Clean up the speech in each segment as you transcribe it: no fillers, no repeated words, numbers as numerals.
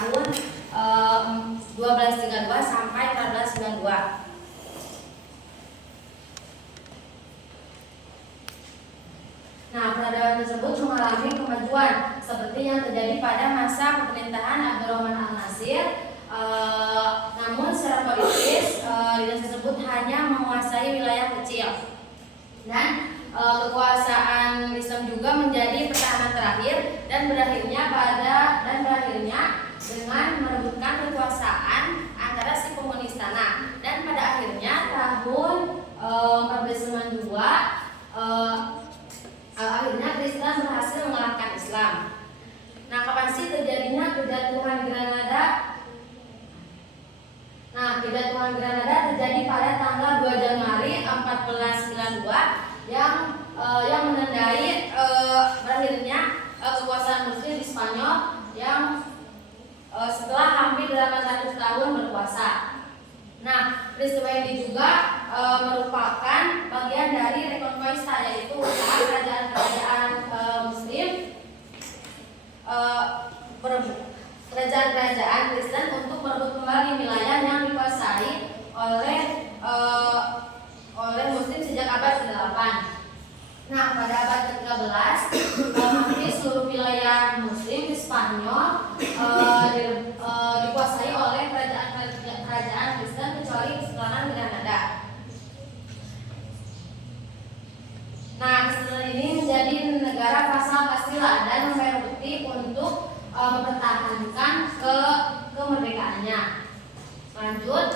tahun 1232 sampai 1492. Nah, peradaban tersebut mengalami kemajuan seperti yang terjadi pada masa pemerintahan Abdurrahman An-Nasir. Namun secara politis dinasti tersebut hanya menguasai wilayah kecil dan kekuasaan Islam juga menjadi pertahanan terakhir dan berakhirnya dengan merebutkan kekuasaan antara si penghuni istana, dan pada akhirnya tahun 1492 akhirnya Kristen berhasil mengalahkan Islam. Nah, kapan sih terjadinya kejatuhan Granada? Nah, kejatuhan Granada terjadi pada tanggal 2 Januari 1492 yang menandai berakhirnya kekuasaan Muslim di Spanyol yang setelah hampir 800 tahun berkuasa. Nah, peristiwa ini juga merupakan bagian dari Reconquista, yaitu usaha kerajaan-kerajaan Muslim, kerajaan-kerajaan Kristen untuk merebut kembali wilayah yang dikuasai oleh Muslim sejak abad ke-8. Nah, pada abad ke-13 hampir seluruh wilayah Muslim di Spanyol dikuasai oleh kerajaan Kristen kecuali Kesultanan Granada. Nah, Kesultanan ini menjadi negara vassal Castilla dan membayar bukti untuk mempertahankan kemerdekaannya. Lanjut,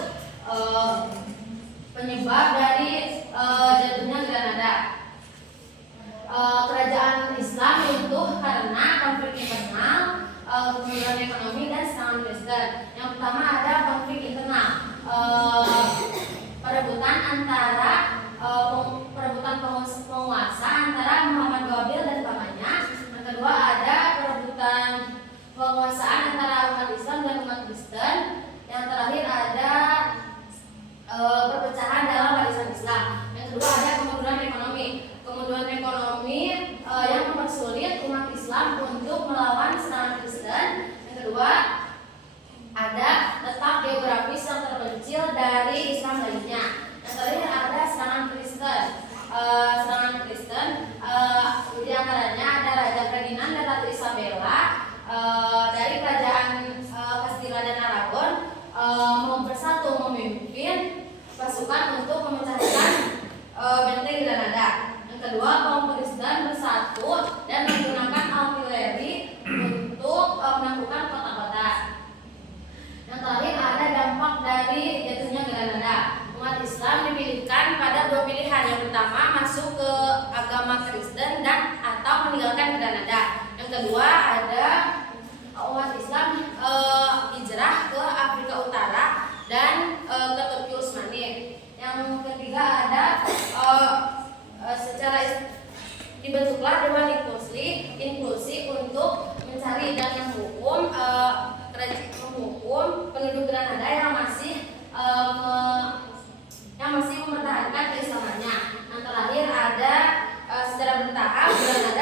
penyebab dari jatuhnya Granada. Kerajaan Islam runtuh karena konflik internal, kemudian ekonomi dan serangan Kristen. Yang pertama ada konflik internal, perebutan penguasa antara Muhammad Ghabil dan pamannya. Yang kedua ada perebutan penguasaan antara umat Islam dan umat Kristen. Yang terakhir ada perpecahan dalam warisan Islam. Yang kedua ada kemunduran ekonomi. Kemunduran ekonomi yang mempersulit umat Islam untuk melawan serangan Kristen. Yang kedua ada letak geografis yang terpencil dari Islam lainnya. Yang terakhir ada serangan Kristen. Di antaranya ada Raja Ferdinand dan Ratu Isabella dari kerajaan Castilla dan Aragon bersatu memimpin pasukan untuk memecahkan benteng Granada. Yang kedua, kaum Kristen bersatu dan menggunakan artileri untuk menaklukkan kota-kota. Yang terakhir ada dampak dari jatuhnya Granada. Umat Islam dipilihkan pada dua pilihan. Yang pertama, masuk ke agama Kristen dan atau meninggalkan Granada. Yang kedua ada umat Islam hijrah ke Afrika Utara dan ke Turki Utsmani. Yang ketiga ada secara dibentuklah dewan inklusi untuk mencari dan menghukum penduduk Granada yang masih mempertahankan keislamannya. Yang terakhir ada secara bertahap Granada